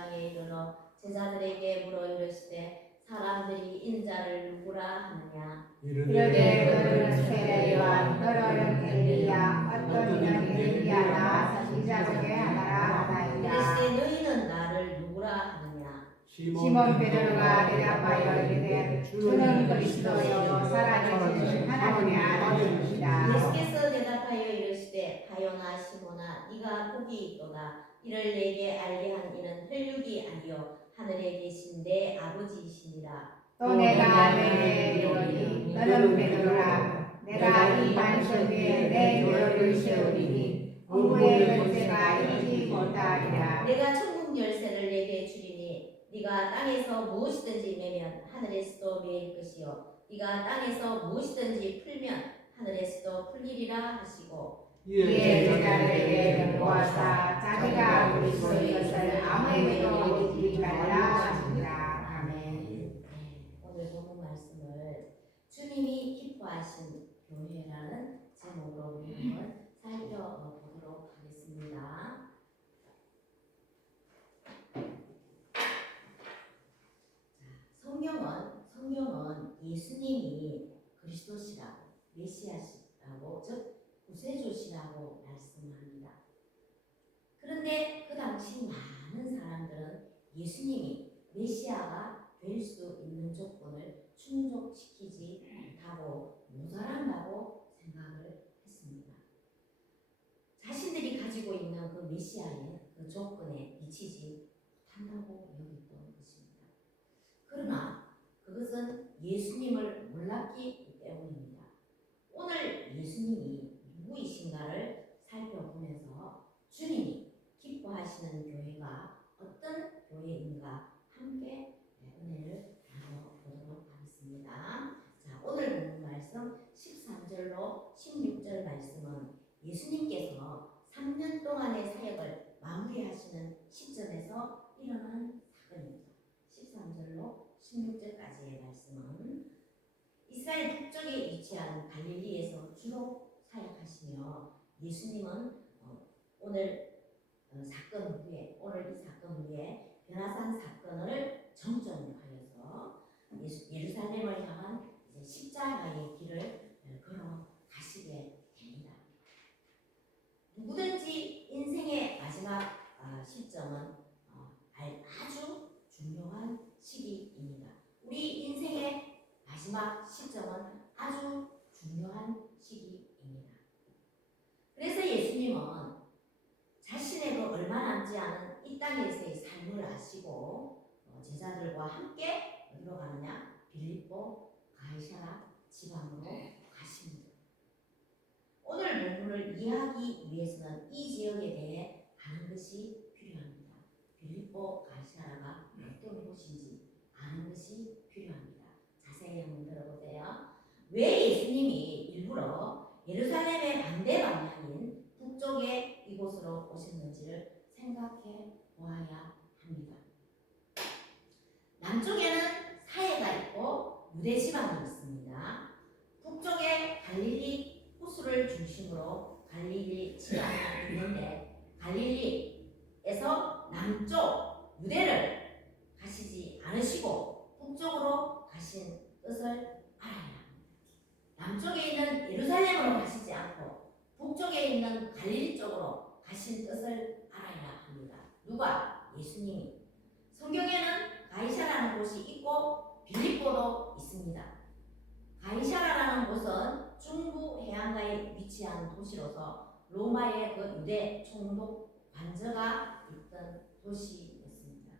지방에 이르러 제자들에게 물어 이르시되 사람들이 인자를 누구라 하느냐. 이르되 그들은 세례요한, 너는 엘리야, 어떤 이는 에리미야나 선지자 중에 하나라 하나이다. 이르시되 너희는 나를 누구라 하느냐. 시몬 베드로가 대답하여 이르되 주는 그리스도요 살아계신 하나님의 아들이시다. 예수께서 대답하여 이르시되 바요나 시몬아 네가 복이 있도다. 이를 내게 알게 한 이는 혈육이 아니요 하늘에 계신 내 아버지이시니라. 또 내가 내게 이르노니 너는 베드로라. 내가 이 반석 위에 내 교회를 세우리니 후에 권세가 이기지 못하리라. 내가 천국 열쇠를 내게 주리니 네가 땅에서 무엇이든지 매면 하늘에서도 매일 것이요 네가 땅에서 무엇이든지 풀면 하늘에서도 풀리리라 하시고 이에 제자들에게 경고하사 자기가 그리스도인 것을 아무에게도 이기지 말라 하시니라. 아멘. 오늘 본문 말씀을 주님이 기뻐하신 교회라는 제목으로 우리 한번 살펴보도록 하겠습니다. 성경은 예수님이 그리스도시라고 메시아시라고 즉 구세주시라고 말씀합니다. 그런데 그 당시 많은 사람들은 예수님이 메시아가 될 수 있는 조건을 충족시키지 못하고 모자란다고 생각을 했습니다. 자신들이 가지고 있는 그 메시아의 그 조건에 미치지 못한다고 여겼던 것입니다. 그러나 그것은 예수님을 몰랐기 때문입니다. 오늘 예수님이 누구이신가를 살펴보면서 주님이 기뻐하시는 교회가 어떤 교회인가 함께 은혜를 나눠보도록 하겠습니다. 자, 오늘 본문 말씀 13절로 16절 말씀은 예수님께서 3년 동안의 사역을 마무리하시는 시점에서 일어난 사건입니다. 13절로 16절까지의 말씀은 이스라엘 북쪽에 위치한 갈릴리에서 주로 사역하시며 예수님은 오늘 이 사건 후에 변화산 사건을 정점하여서 예루살렘을 향한 십자가의 길을 걸어가시게 됩니다. 누구든지 인생의 마지막 시점은 아주 중요한 시기입니다. 우리 인생의 마지막 시점은 아주 중요한 시기입니다. 그래서 예수님은 자신의 그 얼마 남지 않은 이 땅에서의 삶을 아시고 제자들과 함께 어디로 가느냐? 빌립보 가이사라 지방으로 가십니다. 오늘 본문을 이해하기 위해서는 이 지역에 대해 아는 것이 필요합니다. 빌립보 가이사라가 어떤 곳인지 아는 것이 필요합니다. 자세히 한번 들어보세요. 왜 예수님이 일부러 예루살렘의 반대 방향인 북쪽의 이곳으로 오셨는지를 생각해 보아야 합니다. 남쪽에는 사해가 있고 유대 지방이 있습니다. 북쪽에 갈릴리 호수를 중심으로 갈릴리 지방이 있는데 갈릴리에서 남쪽 유대를 가시지 않으시고 북쪽으로 가신 뜻을 알아야 합니다. 남쪽에 있는 예루살렘으로 가시지 않고 북쪽에 있는 갈릴리 쪽으로 가신 뜻을 알아야 합니다. 누가? 예수님이. 성경에는 가이사라는 곳이 있고 빌립보도 있습니다. 가이사라라는 곳은 중부 해안가에 위치한 도시로서 로마의 그 유대 총독 관저가 있던 도시였습니다.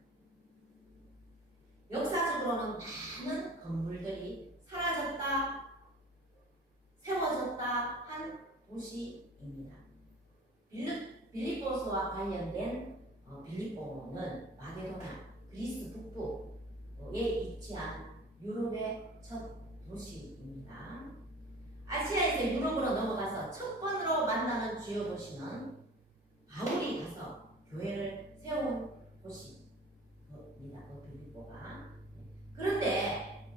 역사적으로는 많은 건물들이 사라졌다, 세워졌다 한 도시입니다. 빌립보서와 관련된 빌립보는 마게도나 그리스 북부에 위치한 유럽의 첫 도시입니다. 아시아에서 유럽으로 넘어가서 첫 번으로 만나는 주요 도시는 바울이 가서 교회를 세운 곳입니다. 빌립보가. 그런데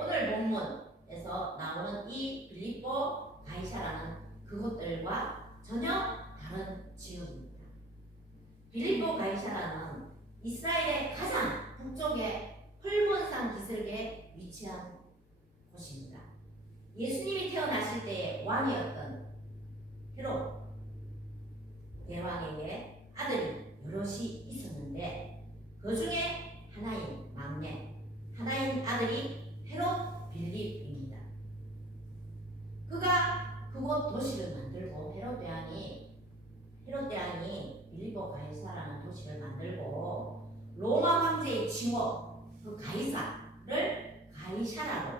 오늘 본문에서 나오는 이 빌립보 가이사라는 그곳들과 전혀 다른 지역입니다. 빌립보 가이사라는 이스라엘의 가장 북쪽에 헐몬산 기슭에 위치한 곳입니다. 예수님이 태어나실 때에 왕이었던 헤롯 대왕에게 아들이 여럿이 있었는데 그 중에 하나인 막내, 하나인 아들이 헤롯 빌립입니다. 그가 그곳 도시를 만들고 헤롯 대왕이 빌립보 가이사라는 도시를 만들고 로마 황제의 칭호 그 가이사를 가이샤라로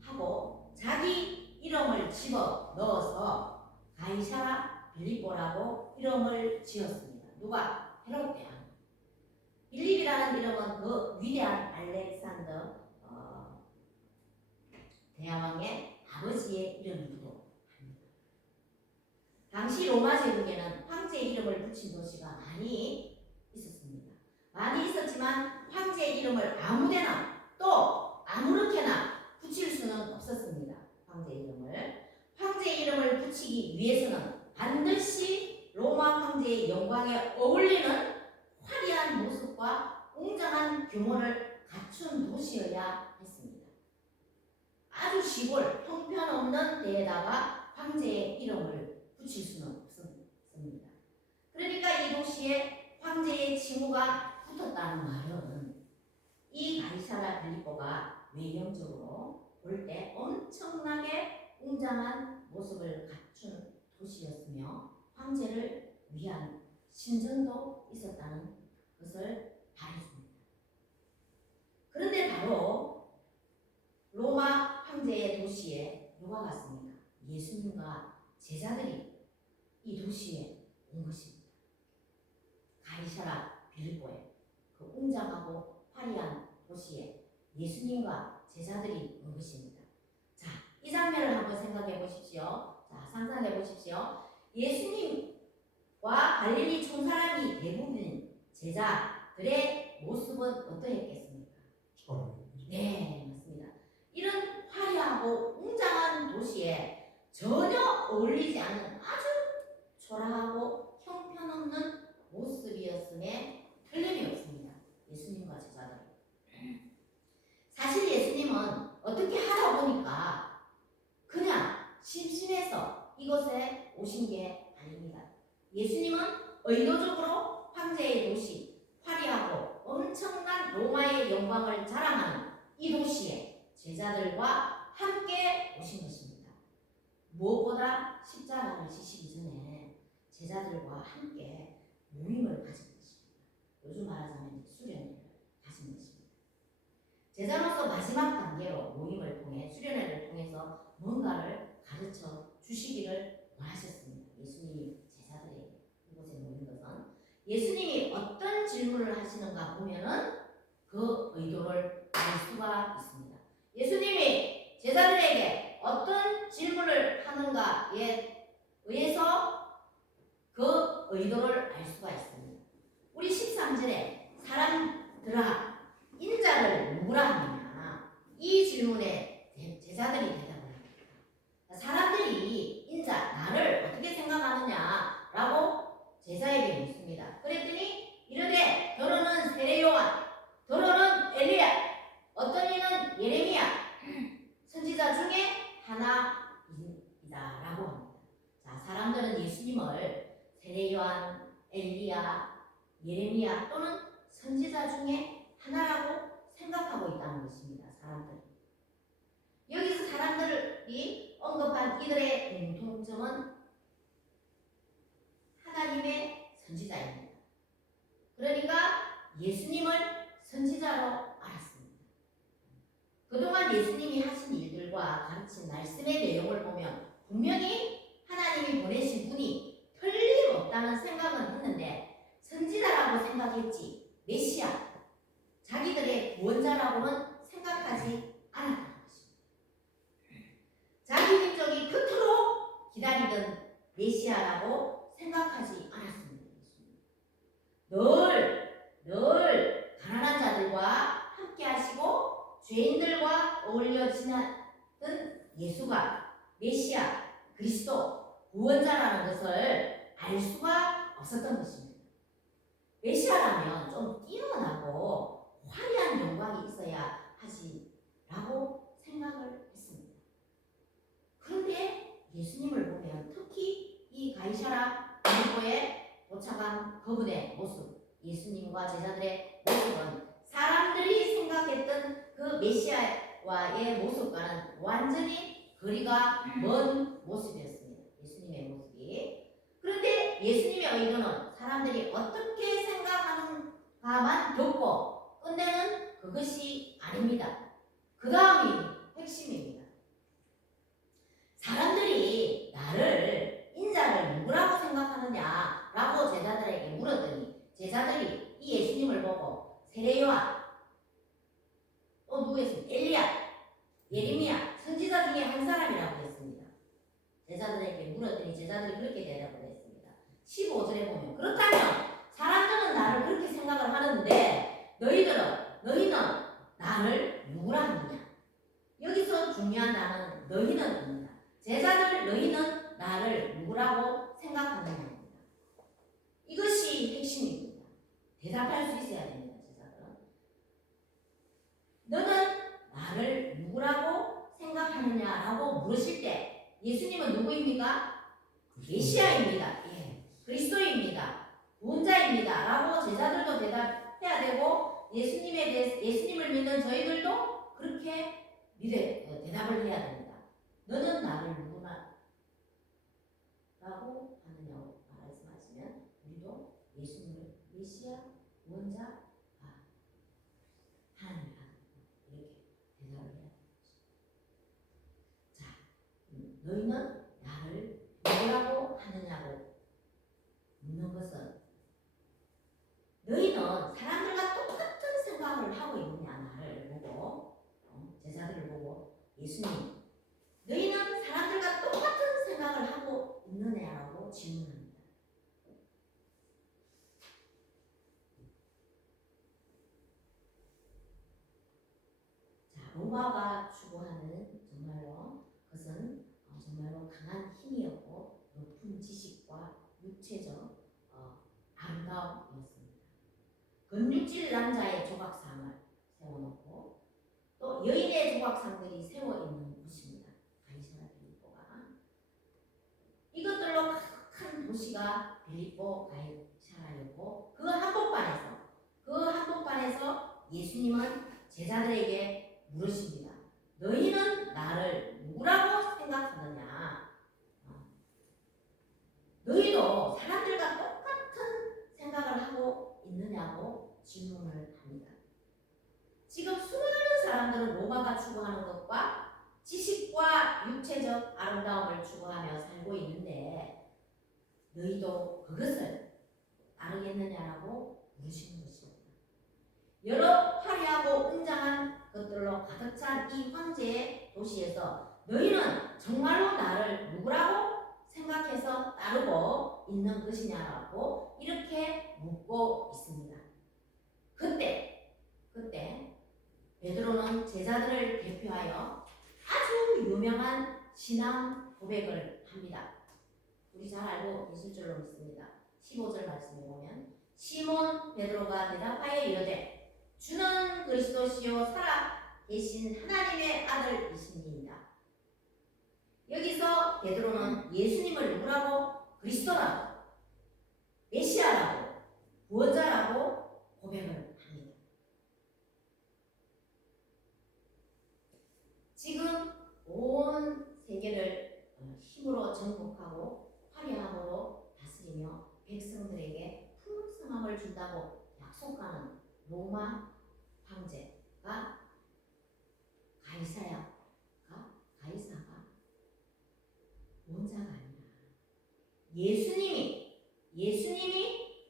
하고 자기 이름을 집어 넣어서 가이샤라 빌립보라고 이름을 지었습니다. 누가? 헤롯 대왕. 빌립이라는 이름은 그 위대한 알렉산더 대왕의 아버지의 이름이기도 합니다. 당시 로마 제국에는 황제의 이름을 붙인 도시가 많이 있었습니다. 많이 있었지만 황제의 이름을 아무데나 또 아무렇게나 붙일 수는 없었습니다. 황제의 이름을 붙이기 위해서는 반드시 로마 황제의 영광에 어울리는 화려한 모습과 웅장한 규모를 갖춘 도시여야 했습니다. 아주 시골 형편없는 데에다가 황제의 이름을 붙일 수는 없습니다. 그러니까 이 도시에 황제의 칭호가 붙었다는 말은 이 가이사라 빌립보가 외형적으로 볼 때 엄청나게 웅장한 모습을 갖춘 도시였으며 황제를 위한 신전도 있었다는 것을 말해줍니다. 그런데 바로 로마 황제의 도시에 누가 갔습니까? 예수님과 제자들이 이 도시에 온 것입니다. 가이사라 빌립보에 그 웅장하고 화려한 도시에 예수님과 제자들이 온 것입니다. 자, 이 장면을 한번 생각해 보십시오. 자, 상상해 보십시오. 예수님과 갈릴리 촌사람이 대부분인 제자들의 모습은 어떠했겠습니까? 네, 맞습니다. 이런 화려하고 웅장한 도시에 전혀 어울리지 않는 아주 초라하고 형편없는 모습이었음에 틀림이 없습니다. 예수님과 제자들. 사실 예수님은 어떻게 하다 보니까 그냥 심심해서 이곳에 오신 게 아닙니다. 예수님은 의도적으로 황제의 도시, 화려하고 엄청난 로마의 영광을 자랑하는 이 도시에 제자들과 함께 오신 것입니다. 무엇보다 십자가를 지시기 전에 제자들과 함께 모임을 가진 것입니다. 요즘 말하자면 수련회를 가진 것입니다. 제자로서 마지막 단계로 모임을 통해 수련회를 통해서 뭔가를 가르쳐 주시기를 원하셨습니다. 예수님이 제자들에게 이곳에 모인 것은 예수님이 어떤 질문을 하시는가 보면은 그 의도를 알 수가 있습니다. 예수님이 제자들에게 어떤 질문을 하는가에 의해서 그 의도를 알 수가 있습니다. 우리 13절에 사람들아 인자를 누구라 하느냐 이 질문에 제자들이 대답을 합니다. 사람들이 인자 나를 어떻게 생각하느냐라고 제자에게 묻습니다. 그랬더니 이르되 더러는 세례 요한, 더러는 엘리야, 어떤 이는 예레미야 선지자 중에 하나이다라고 합니다. 자, 사람들은 예수님을 세례 요한, 엘리야, 예레미야 또는 선지자 중에 하나라고 생각하고 있다는 것입니다. 사람들. 여기서 사람들이 언급한 이들의 공통점은 하나님의 선지자입니다. 그러니까 예수님을 선지자로 알았습니다. 그동안 예수님이 하신 일들과 가르친 말씀의 내용을 보면 분명히 하나님이 보내신 분이 틀림없다는 생각은 했는데 선지자라고 생각했지 메시아 자기들의 구원자라고는 생각하지 않았다는 것입니다. 자기 민족이 그토록 기다리던 메시아라고 생각하지 않았습니다. 늘 가난한 자들과 함께 하시고 죄인들과 어울려 지냈던 예수가 메시아, 그리스도, 구원자라는 것을 알 수가 없었던 것입니다. 메시아라면 좀 뛰어나고 화려한 영광이 있어야 하지라고 생각을 했습니다. 그런데 예수님을 보면 특히 이 가이사라 빌립보에 도착한 그분의 모습, 예수님과 제자들의 모습은 사람들이 생각했던 그 메시아와의 모습과는 완전히 거리가 먼 모습이었습니다. 예수님의 모습이. 그런데 예수님의 의도는 사람들이 어떻게 생각하는가만 겪고 끝내는 그것이 아닙니다. 그 다음이 핵심입니다. 사람들이 나를 인자를 누구라고 생각하느냐라고 제자들에게 물었더니 제자들이 이 예수님을 보고 세례요한 또 누구였습니까? 엘리야, 예레미야, 선지자 중에 한 사람이라고 했습니다. 제자들에게 물었더니 제자들이 그렇게 대답을 했습니다. 15절에 보면 그렇다면 사람들은 나를 그렇게 생각을 하는데 너희는 나를 누구라 하느냐? 여기서 중요한 단어는 너희는입니다. 제자들 너희는 나를 누구라고 생각하느냐입니다. 이것이 핵심입니다. 대답할 수 있어야 됩니다. 제자들은 너는 나를 누구라고 생각하느냐라고 물으실 때 예수님은 누구입니까? 메시아입니다. 예, 그리스도입니다. 구원자입니다. 라고 제자들도 대답해야 되고 예수님을 믿는 저희들도 그렇게 대답을 해야 됩니다. 너는 나를 누구나 라고 하느냐고 말씀하시면 우리도 예수님을 메시아, 구원자, 하나님이다. 이렇게 대답을 해야 됩니다. 자, 너희는 나를 누구라고 하느냐고 묻는 것은 너희는 사람들과 똑같은 생각을 하고 있느냐 나를 보고 제자들을 보고 예수님 너희는 사람들과 똑같은 생각을 하고 있느냐라고 질문합니다. 자, 로마가 추구하는 정말로 그것은 정말로 강한 힘이었고 높은 지식과 육체적 아름다움이었습니다. 근육질 남자의 조각상을 세워놓고 또 여인의 조각상들이 세워있는 곳입니다. 가이사라 빌립보가. 이것들로 큰 도시가 빌립보 가이사라였고 그 한복판에서 예수님은 제자들에게 물으십니다. 너희는 나를 누구라고 생각하느냐? 너희도 사람들과 똑같은 생각을 하고 있느냐고 질문을 합니다. 지금 수많은 사람들은 로마가 추구하는 것과 지식과 육체적 아름다움을 추구하며 살고 있는데 너희도 그것을 따르겠느냐라고 물으시는 것입니다. 여러 화려하고 웅장한 것들로 가득 찬 이 황제의 도시에서 너희는 정말로 나를 누구라고 생각해서 따르고 있는 것이냐라고 이렇게 묻고 있습니다. 그때 베드로는 제자들을 대표하여 아주 유명한 신앙 고백을 합니다. 우리 잘 알고 계실 줄로 믿습니다. 15절 말씀에 보면 시몬 베드로가 대답하여 이르되 주는 그리스도시요 살아 계신 하나님의 아들이시니이다. 여기서 베드로는 예수님을 누구라고? 그리스도라고, 메시아라고, 구원자라고 고백을 합니다. 지금 온 세계를 힘으로 정복하고 화려함으로 다스리며 백성들에게 풍성함을 준다고 약속하는 로마 황제가 가이사가 구원자가 아니라 예수님이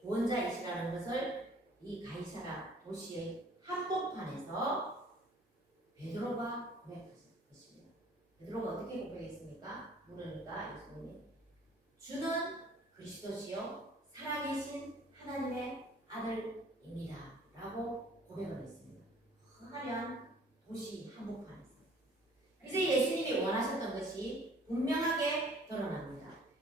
구원자이시라는 것을 이 가이사라 도시의 한복판에서 베드로가 고백한 것입니다. 베드로가 어떻게 고백했습니까? 물으니까 예수님이 주는 그리스도시요 살아계신 하나님의 아들입니다 라고 고백을 했습니다. 화려한 도시 한복판에서 이제 예수님이 원하셨던 것이 분명하게 드러납니다.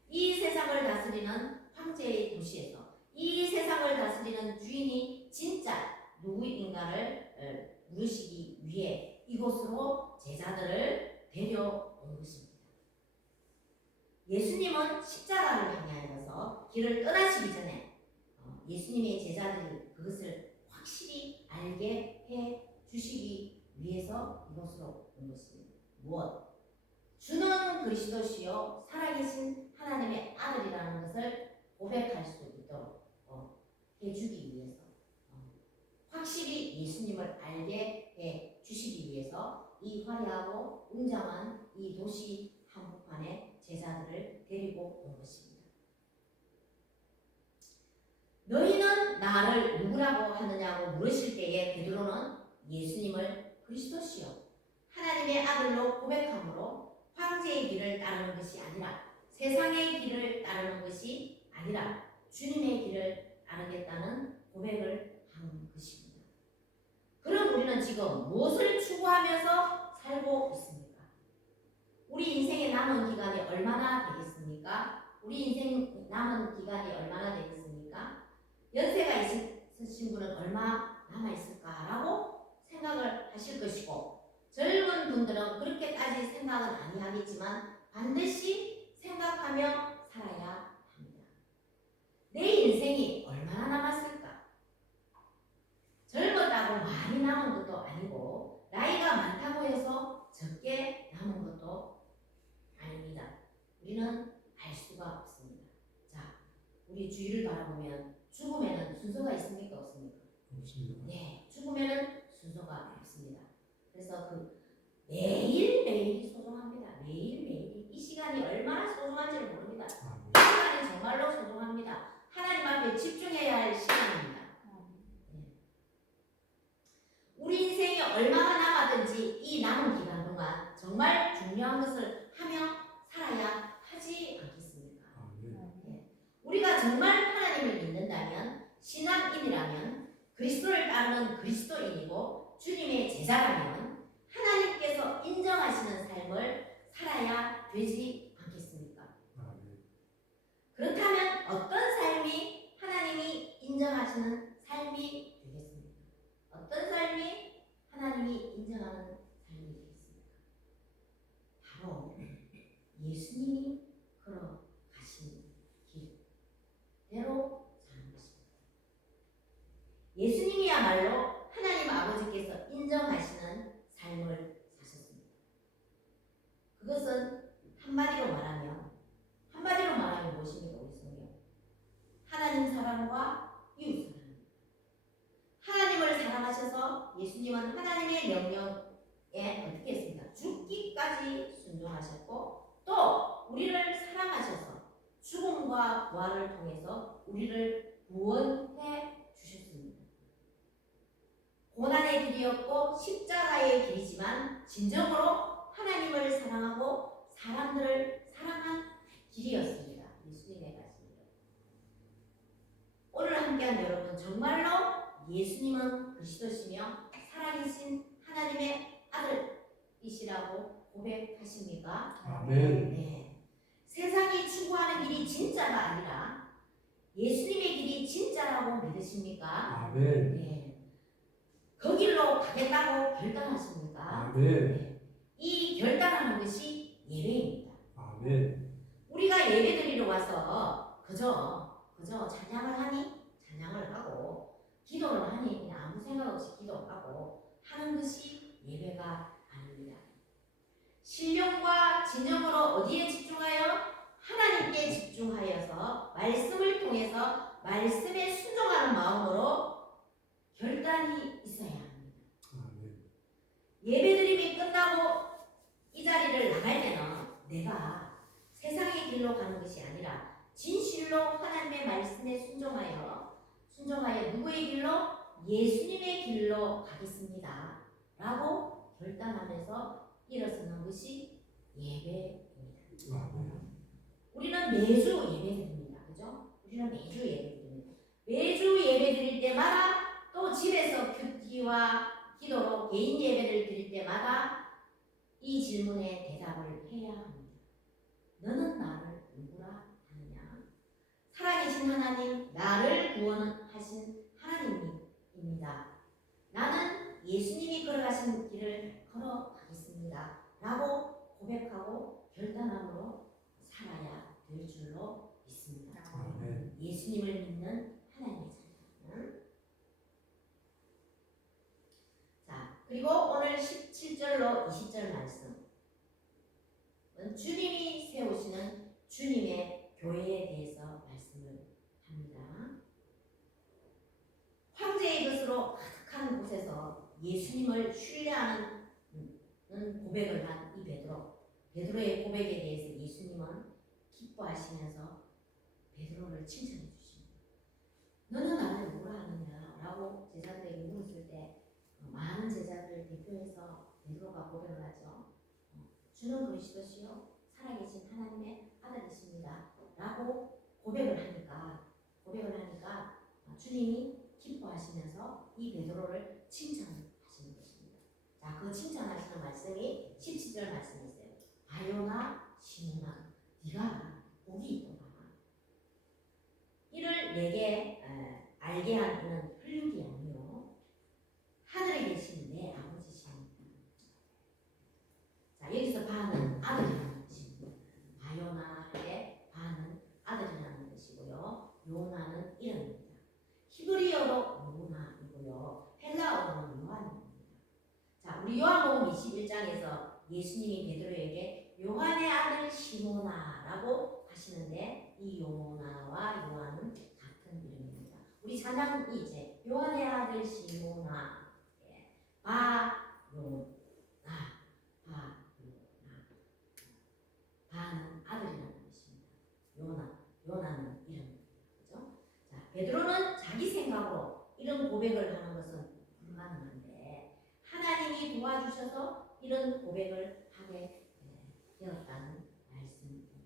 이 세상을 다스리는 황제의 도시에서 이 세상을 다스리는 주인이 진짜 예수님은 십자가를 향하여서 길을 떠나시기 전에 예수님의 제자들이 그것을 확실히 알게 해 주시기 위해서 이곳으로 온 것입니다. 무엇? 주는 그리스도시요 살아계신 하나님의 아들이라는 것을 고백할 수 있도록 해주기 위해서 확실히 예수님을 알게 해 주시기 위해서 이 화려하고 웅장한 이 도시 한복판에 제자들을 데리고 온 것입니다. 너희는 나를 누구라고 하느냐고 물으실 때에 베드로는 예수님을 그리스도시요 하나님의 아들로 고백함으로 황제의 길을 따르는 것이 아니라 세상의 길을 따르는 것이 아니라 주님의 길을 따르겠다는 고백을 한 것입니다. 그럼 우리는 지금 무엇을 추구하면서 살고 있습니까? 우리 인생의 남은 기간이 얼마나 되겠습니까? 우리 인생 남은 기간이 얼마나 되겠습니까? 연세가 있으신 분은 얼마 남아있을까라고 생각을 하실 것이고 젊은 분들은 그렇게까지 생각은 아니하겠지만 반드시 생각하며 살아야 합니다. 내 인생이 얼마나 남았을까? 젊었다고 많이 남은 것도 아니고 나이가 많다고 해서 적게 남은 것도 아닙니다. 우리는 알 수가 없습니다. 자, 우리 주위를 바라보면 죽음에는 순서가 있습니까? 없습니까? 없습니다. 네, 죽음에는 순서가 없습니다. 그래서 그 매일매일이 소중합니다. 매일매일이 이 시간이 얼마나 소중한지를 모릅니다. 이 시간이 정말로 소중합니다. 하나님 앞에 집중해야 할 시간입니다. 우리 인생이 얼마나 남았든지 이 남은 기간 동안 정말 중요한 것을 하며 살아야 하지 않겠습니까? 우리가 정말 하나님을 믿는다면 신앙인이라면 그리스도를 따르는 그리스도인이고 주님의 제자라면 하나님께서 인정하시는 삶을 살아야 되지 않겠습니까? 그렇다면 어떤 삶이 하나님이 인정하시는 삶이 되겠습니까? 어떤 삶이 하나님이 인정하는 삶이 되겠습니까? 바로 예수님이 걸어가신 길대로 사는 것입니다. 예수님이야말로 하나님 아버지께서 인정하시는 삶을 사셨습니다. 그것은 한마디로 말하면 무엇입니까? 우리 성경 하나님 사랑과 이웃 사랑. 하나님을 사랑하셔서 예수님은 하나님의 명령에 어떻게 했습니까? 죽기까지 순종하셨고 또 우리를 사랑하셔서 죽음과 부활을 통해서 우리를 구원해 주셨습니다. 고난의 길이었고 십자가의 길이지만 진정으로 하나님을 사랑하고 사람들을 사랑한 길이었습니다. 예수님의 가십니다. 오늘 함께한 여러분 정말로 예수님은 그리스도시며 살아계신 하나님의 아들이시라고 고백하십니까? 아멘. 네. 세상이 추구하는 길이 진짜가 아니라 예수님의 길이 진짜라고 믿으십니까? 아멘. 네. 그 길로 가겠다고 결단하십니까? 아멘. 네. 이 결단하는 것이 예배입니다. 아멘. 우리가 예배 드리러 와서 그저 찬양을 하니 찬양을 하고 기도를 하니 그냥 아무 생각 없이 기도하고 하는 것이 예배가 아닙니다. 신령과 진정으로 어디에 집중하여? 하나님께 집중하여서 말씀을 통해서 말씀에 순종하는 마음으로 결단이 있어야 합니다. 아멘. 예배드림이 끝나고 이 자리를 나갈 때는 내가 세상의 길로 가는 것이 아니라 진실로 하나님의 말씀에 순종하여 누구의 길로? 예수님의 길로 가겠습니다 라고 결단하면서 일어서는 것이 예배입니다. 아멘. 우리는 매주 예배드립니다. 그죠? 우리는 매주 예배드립니다. 매주 예배드릴 때마다 또 집에서 큐티와 기도로 개인 예배를 드릴 때마다 이 질문에 대답을 해야 합니다. 너는 나를 누구라 하느냐? 살아계신 하나님, 나를 구원하신 하나님입니다. 나는 예수님이 걸어가신 길을 걸어가겠습니다 라고 고백하고 결단함으로 살아야 될 줄로 믿습니다. 아멘. 예수님을 믿는 하나님의 자녀는. 자, 그리고 오늘 17절로 20절 말씀. 주님이 세우시는 주님의 교회에 대해서 말씀을 합니다. 황제의 것으로 가득한 곳에서 예수님을 신뢰하는 고백을 한 이 베드로의 고백에 대해서 예수님은 기뻐하시면서 베드로를 칭찬해 주십니다. 너는 나를 뭐라 하느냐? 라고 제자들에게 물었을 때 많은 제자들을 대표해서 베드로가 고백을 하죠. 주는 그리스도시요 살아계신 하나님의 아들이십니다. 라고 고백을 하니까 주님이 기뻐하시면서 이 베드로를 칭찬하시는 것입니다. 자, 그 칭찬하시는 말씀이 17절 말씀이세요. 바요나 시몬아, 네가 복이 있도다. 이를 내게 알게 한 이는 혈육이 아니요 하늘에 계신 내 아버지시니라. 자, 여기서 바는 아들이라는 뜻입니다. 바요나의 바는 아들이라는 뜻이고요. 요나는 이름입니다. 히브리어로 요나이고요. 헬라어로는 요한입니다. 자, 우리 요한복음 21장에서 예수님이 베드로에게 요한의 아들 시모나라고 하시는데 이 요나와 요한은 같은 이름입니다. 우리 찬양이 이제 요한의 아들 시모나, 바요나, 바는 아들이라는 뜻입니다. 요나는 이름입니다. 그죠? 자, 베드로는 자기 생각으로 이런 고백을 하는 것은 불가능한데 하나님이 도와주셔서 이런 고백을 하게 되었다는 말씀입니다.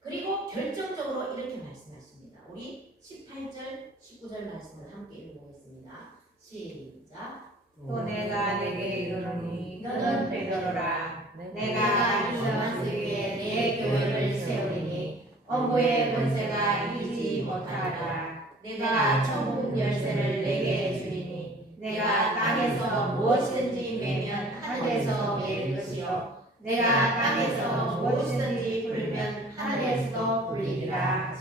그리고 결정적으로 이렇게 말씀하십니다. 우리 18절, 19절 말씀을 함께 읽어보겠습니다. 시작. 또 내가 내게 이르노니 너는 베드로라. 내가 이 반석 위에 내 교회를 세우리니 엄부의 권세가 이기지 못하리라. 내가 천국 열쇠를 내게 주리니 내가 땅에서 무엇이든지 매면 하늘에서 매일 것이요 내가 땅에서 무엇이든지 풀면 하늘에서도 풀리리라.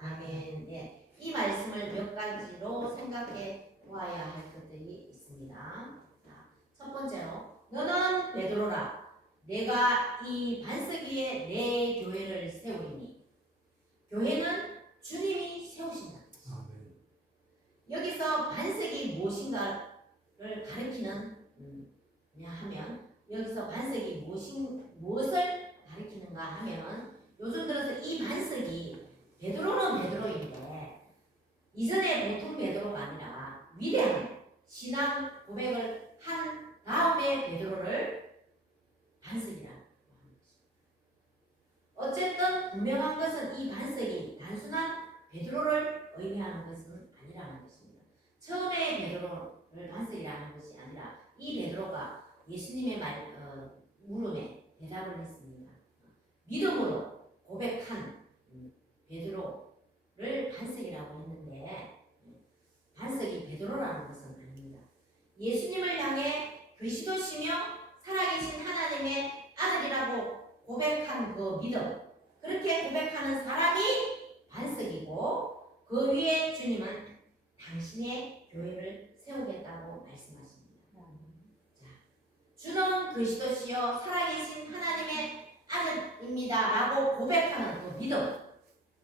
아멘. 네, 이 말씀을 몇 가지로 생각해 보아야 할 것들이 있습니다. 자, 첫 번째로 너는 베드로라. 내가 이 반석 위에 내 교회를 세우리니. 교회는 주님이 세우신다. 아멘. 여기서 반석이 무엇인가를 가리키는 하면 여기서 반석이 무엇을 가리키는가 하면 요즘 들어서 이 반석이 베드로는 베드로인데 이전에 보통 베드로가 아니라 위대한 신앙 고백을 한 다음에 베드로를 반석이라고 하는 것입니다. 어쨌든 분명한 것은 이 반석이 단순한 베드로를 의미하는 것은 아니라는 것입니다. 처음에 베드로를 반석이라는 것이 아니라 이 베드로가 예수님의 물음에 대답을 했습니다. 믿음으로 고백한 베드로를 반석이라고 했는데 반석이 베드로라는 것은 아닙니다. 예수님을 향해 그리스도시며 살아계신 하나님의 아들이라고 고백한 그 믿음, 그렇게 고백하는 사람이 반석이고 그 위에 주님은 당신의 교회를 세우겠다고 말씀하십니다. 자, 주는 그리스도시여 살아계신 하나님의 아들입니다 라고 고백하는 그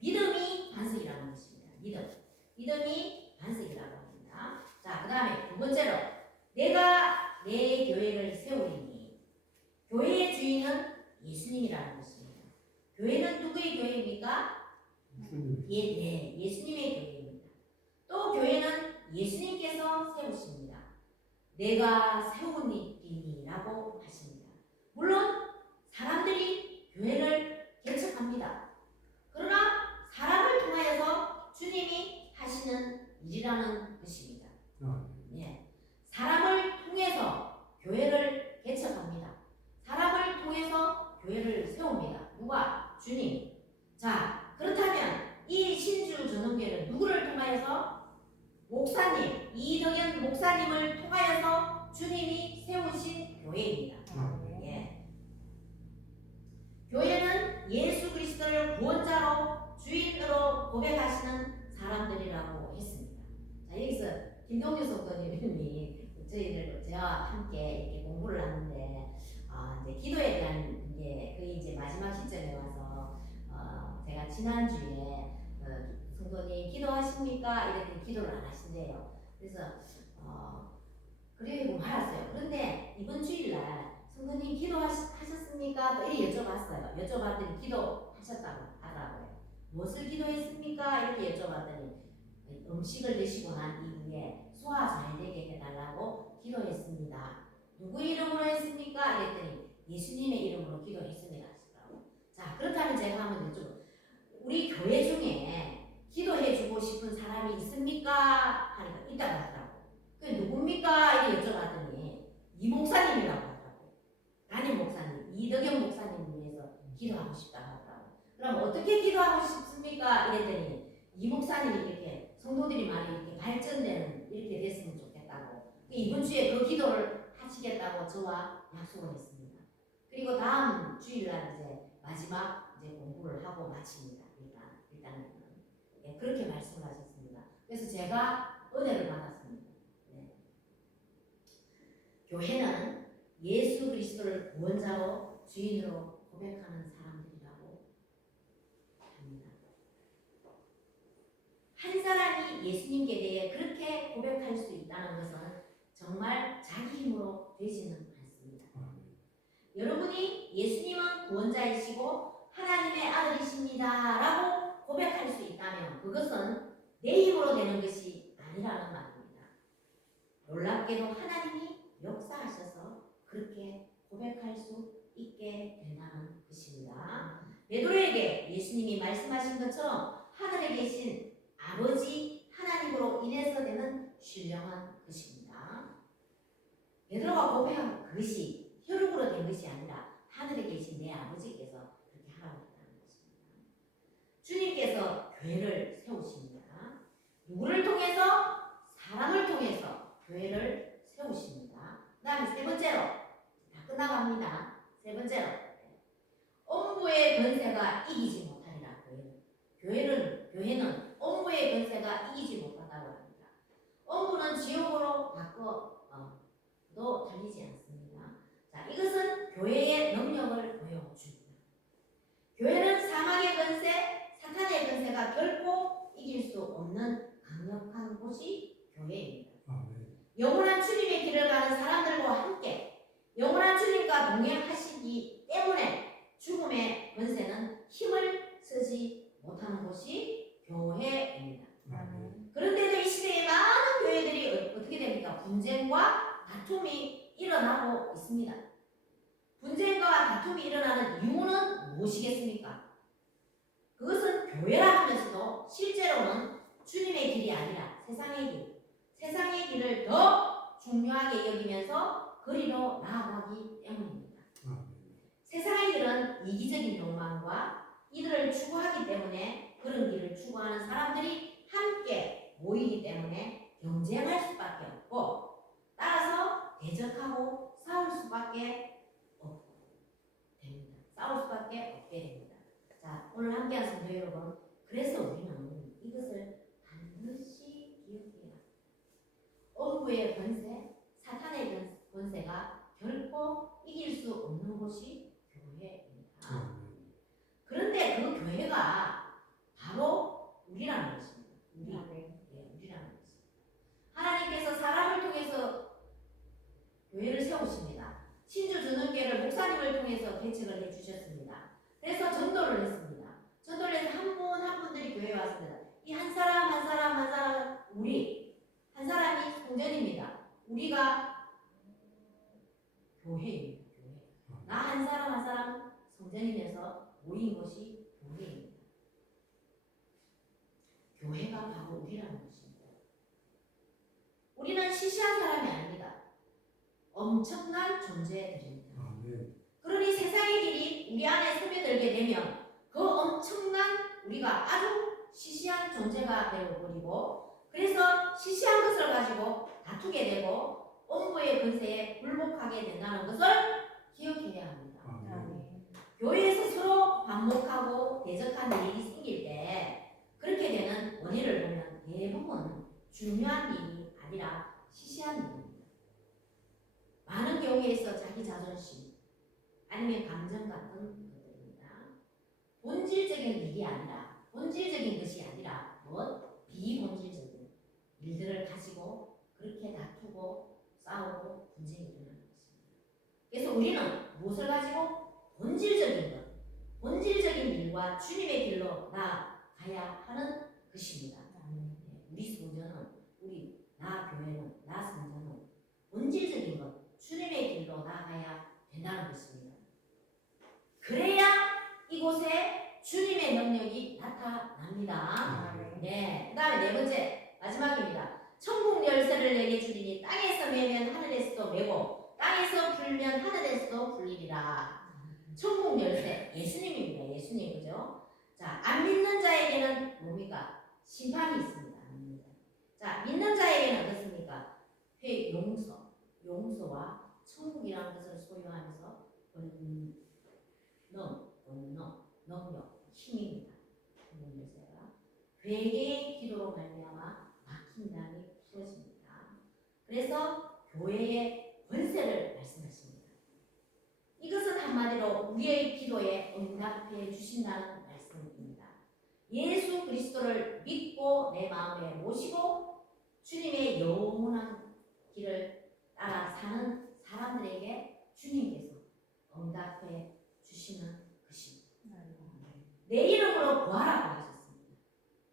믿음이 반석이라는 것입니다. 믿음이 반석이라고 합니다. 자, 그 다음에 두 번째로 내가 내 교회를 세우리니. 교회의 주인은 예수님이라는 것입니다. 교회는 누구의 교회입니까? 예수님의 교회입니다. 또 교회는 예수님께서 세우십니다. 내가 세우리니라고 하십니다. 물론 사람들이 교회를 개척합니다. 그러나 사람을 통하여서 주님이 하시는 일이라는 것입니다. 네. 사람을 통해서 교회를 개척합니다. 사람을 통해서 교회를 세웁니다. 누가? 주님. 자, 그렇다면 이 신주 전원교회는 누구를 통하여서? 목사님, 이덕현 목사님을 통하여서 주님이 세우신 교회입니다. 예. 교회는 예수 김동규 성도님이 저희들 저와 함께 이렇게 공부를 하는데 이제 기도에 대한 이게 거의 이제 마지막 시점에 와서 제가 지난주에 성도님 기도하십니까? 이랬더니 기도를 안 하신대요. 그래서 그리고 말았어요. 그런데 이번 주일날 성도님 기도하셨습니까? 또 이렇게 여쭤봤어요. 여쭤봤더니 기도하셨다고 하더라고요. 무엇을 기도했습니까? 이렇게 여쭤봤더니 음식을 드시고 난 이후에 소화 잘 되게 해달라고 기도했습니다. 누구 이름으로 했습니까? 이랬더니 예수님의 이름으로 기도했습니다. 자, 그렇다면 제가 한번 여쭤볼게요. 우리 교회 중에 기도해주고 싶은 사람이 있습니까? 하니까 있다고 하더라고요. 그게 누굽니까? 이렇게 여쭤봤더니 이 목사님이라고 하더라고요. 담임 목사님, 이덕영 목사님을 위해서 기도하고 싶다고 하더라고요. 그럼 어떻게 기도하고 싶습니까? 이랬더니 이 목사님이 이렇게 성도들이 많이 이렇게 발전되는 이렇게 됐으면 좋겠다고 이번 주에 그 기도를 하시겠다고 저와 약속을 했습니다. 그리고 다음 주일날 이제 마지막 이제 공부를 하고 마칩니다. 일단은 네, 그렇게 말씀을 하셨습니다. 그래서 제가 은혜를 받았습니다. 네. 교회는 예수 그리스도를 구원자로 주인으로 고백하는 사람들이라고 합니다. 한 사람이 예수님께 대해 그렇게 고백할 수 있다는 것은 정말 자기 힘으로 되지는 않습니다. 여러분이 예수님은 구원자이시고 하나님의 아들이십니다 라고 고백할 수 있다면 그것은 내 힘으로 되는 것이 아니라는 말입니다. 놀랍게도 하나님이 역사하셔서 그렇게 고백할 수 있게 된다는 것입니다. 베드로에게 예수님이 말씀하신 것처럼 하늘에 계신 아버지 하나님으로 인해서 되는 신령한 것입니다. 베드로가 고백한 그것이 혈육으로 된 것이 아니라 하늘에 계신 내 아버지께서 그렇게 하라고 했다는 것입니다. 주님께서 교회를 세우십니다. 누구를 통해서? 사람을 통해서 교회를 세우십니다. 그 다음에 세 번째로 다 끝나갑니다. 세 번째로 엄부의 권세가 이기지 못하리라. 교회는 엄부의 권세가 이기지 못한다고 합니다. 엄부는 지옥으로 바꿔도 들리지 않습니다. 자, 이것은 교회의 능력을 보여줍니다. 교회는 사망의 권세, 사탄의 권세가 결코 이길 수 없는 강력한 곳이 교회입니다. 영원한 주님의 길을 가는 사람들과 함께 영원한 주님과 동행하시기 때문에 죽음의 권세는 힘을 쓰지 못하는 곳이 교회입니다. 그런데도 이 시대에 많은 교회들이 어떻게 됩니까? 분쟁과 다툼이 일어나고 있습니다. 분쟁과 다툼이 일어나는 이유는 무엇이겠습니까? 그것은 교회라 하면서도 실제로는 주님의 길이 아니라 세상의 길을 더 중요하게 여기면서 그리로 나아가기 때문입니다. 세상의 길은 이기적인 욕망과 이들을 추구하기 때문에 그런 길을 추구하는 사람들이 함께 모이기 때문에 경쟁할 수밖에 없고 따라서 대적하고 싸울 수밖에 없게 됩니다. 자, 오늘 함께한 성도 여러분, 그래서 우리는 이것을 반드시 기억해야 합니다. 엄부의 권세, 사탄의 권세가 결코 이길 수 없는 곳이 교회입니다. 그런데 그 교회가 바로 우리라는 것입니다. 우리라는 것입니다. 하나님께서 사람을 통해서 교회를 세우십니다. 신주 주는교회를 목사님을 통해서 개척을 해주셨습니다. 그래서 전도를 했습니다. 전도를 해서 한 분 한 분들이 교회에 왔습니다. 이 한 사람 우리 한 사람이 성전입니다. 우리가 교회입니다. 나 한 사람 성전이면서 모인 것이 교회입니다. 교회가 바로 우리라는 것입니다. 우리는 시시한 사람이 아닙니다. 엄청난 존재들입니다. 그러니 세상의 길이 우리 안에 스며들게 되면 그 엄청난 우리가 아주 시시한 존재가 되어버리고 그래서 시시한 것을 가지고 다투게 되고 엄부의 권세에 굴복하게 된다는 것을 기억해야 합니다. 교회에서 서로 반목하고 대적하는 일이 생길 때 그렇게 되는 원인을 보면 대부분 중요한 일이 아니라 시시한 일입니다. 많은 경우에서 자기 자존심 아니면 감정 같은 것들입니다. 본질적인 일이 아니라 본질적인 것이 아니라 비본질적인 일들을 가지고 그렇게 다투고 싸우고 분쟁이 일어나는 것입니다. 그래서 우리는 무엇을 가지고 본질적인 것, 본질적인 일과 주님의 길로 나아가야 하는 것입니다. 우리 성전은 나 교회는 나 성전은 본질적인 것, 주님의 길로 나아가야 된다는 것입니다. 그래야 이곳에 주님의 능력이 나타납니다. 네, 그 다음에 네 번째 마지막입니다. 천국 열쇠를 내게 주리니 땅에서 매면 하늘에서도 매고 땅에서 풀면 하늘에서도 풀리리라. 천국 열쇠 예수님입니다. 예수님 그죠? 자, 안 믿는 자에게는 뭡니까? 심판이 있습니다. 안 믿는 자. 자, 믿는 자에게는 어떻습니까? 용서와 천국이라는 것을 소유하면서 능력, 힘입니다. 천국 열쇠가 회개의 기도로 말미암아 막힌 담이 풀어집니다. 그래서 교회의 권세를 말씀하십니다. 이것은 한마디로 우리의 기도에 응답해 주신다는 말씀입니다. 예수 그리스도를 믿고 내 마음에 모시고 주님의 영원한 길을 따라 사는 사람들에게 주님께서 응답해 주시는 것입니다. 내 이름으로 구하라고 하셨습니다.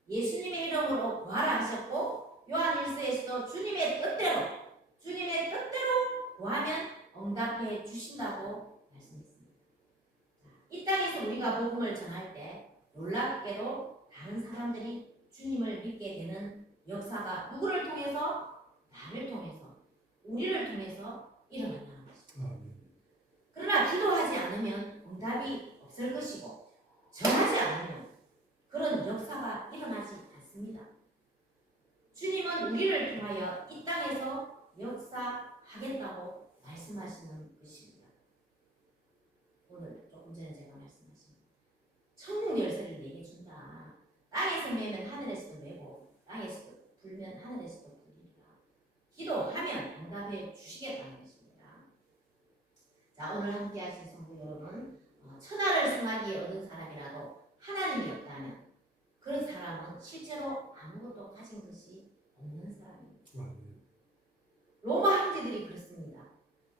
예수님의 이름으로 구하라 하셨고 요한일서에서도 주님의 뜻대로 구하면 응답해 주신다고 말씀했습니다. 이 땅에서 우리가 복음을 전할 때 놀랍게도 다른 사람들이 주님을 믿게 되는 역사가 누구를 통해서? 나를 통해서, 우리를 통해서 일어난다는 것입니다. 그러나 기도하지 않으면 응답이 없을 것이고 전하지 않으면 그런 역사가 일어나지 않습니다. 주님은 우리를 통하여 이 땅에서 역사하겠다고 말씀하시는 것입니다. 오늘 조금 전에 제가 말씀하신 천국 열쇠를 내게 준다. 땅에서 매면 하늘에서도 매고 땅에서 불면 하늘에서도 불리리라. 기도하면 응답해 주시겠다는 것입니다. 자, 오늘 함께 하신 성도 여러분, 천하를 승하기에 얻은 사람이라도 하나님이 없다면 그런 사람은 실제로 아무것도 가진 것이 없는 사람입니다. 로마 황제들이 그렇습니다.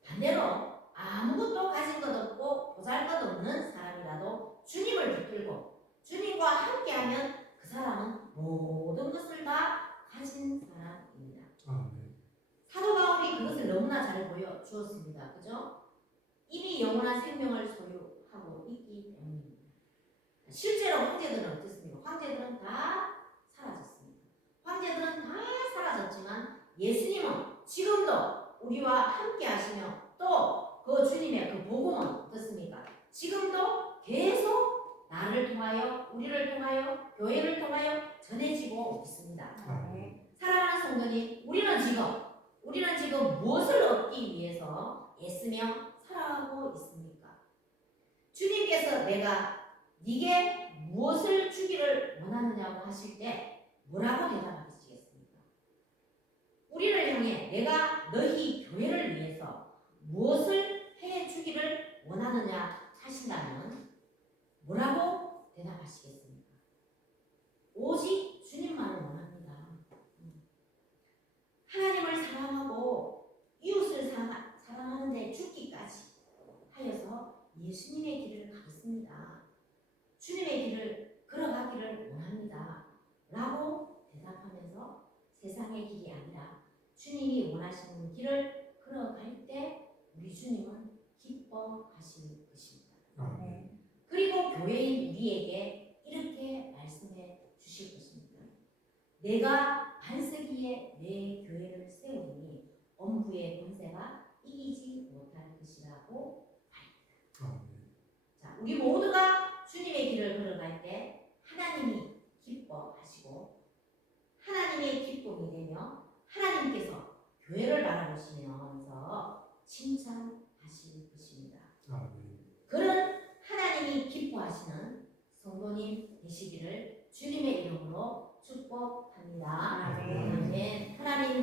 반대로 아무것도 가진 것 없고 보잘것없는 사람이라도 주님을 붙들고 주님과 함께하면 그 사람은 모든 것을 다 가진 사람입니다. 사도 바울이 그것을 너무나 잘 보여주었습니다. 그죠? 이미 영원한 생명을 소유하고 있기 때문입니다. 실제로 황제들은 어떻습니까? 황제들은 다 사라졌습니다. 황제들은 다 사라졌지만 예수님은 지금도 우리와 함께 하시며 또 그 주님의 그 복음은 어떻습니까? 지금도 계속 나를 통하여 우리를 통하여 교회를 통하여 전해지고 있습니다. 사랑하는 성도님, 우리는 지금 무엇을 얻기 위해서 애쓰며 살아가고 있습니까? 주님께서 내가 네게 무엇을 주기를 원하느냐고 하실 때 뭐라고 대답하시겠습니까? 우리를 향해 내가 너희 교회를 위해서 무엇을 해 주기를 원하느냐 하신다면 뭐라고 대답하시겠습니까? 오직 주님만을 원합니다. 하나님을 사랑하고 이웃을 사랑하는데 죽기까지 하여서 예수님의 길을 가겠습니다. 주님의 길을 걸어가기를 원합니다. 라고 대답하면서 세상의 길이 아니라 주님이 원하시는 길을 걸어갈 때 우리 주님은 기뻐하실 것입니다. 그리고 교회인 우리에게 이렇게 말씀해 주실 것입니다. 내가 반석위에 내 교회를 세우니 엄부의 권세가 이기지 못할 것이라고 말합니다. 자, 우리 모두가 주님의 길을 걸어갈 때 하나님이 기뻐하시고 하나님의 기쁨이 되며 하나님께서 교회를 바라보시면서 칭찬하실 것입니다. 그런 하나님이 기뻐하시는 성도님 되시기를 주님의 이름으로 축복합니다. 아멘. 하나님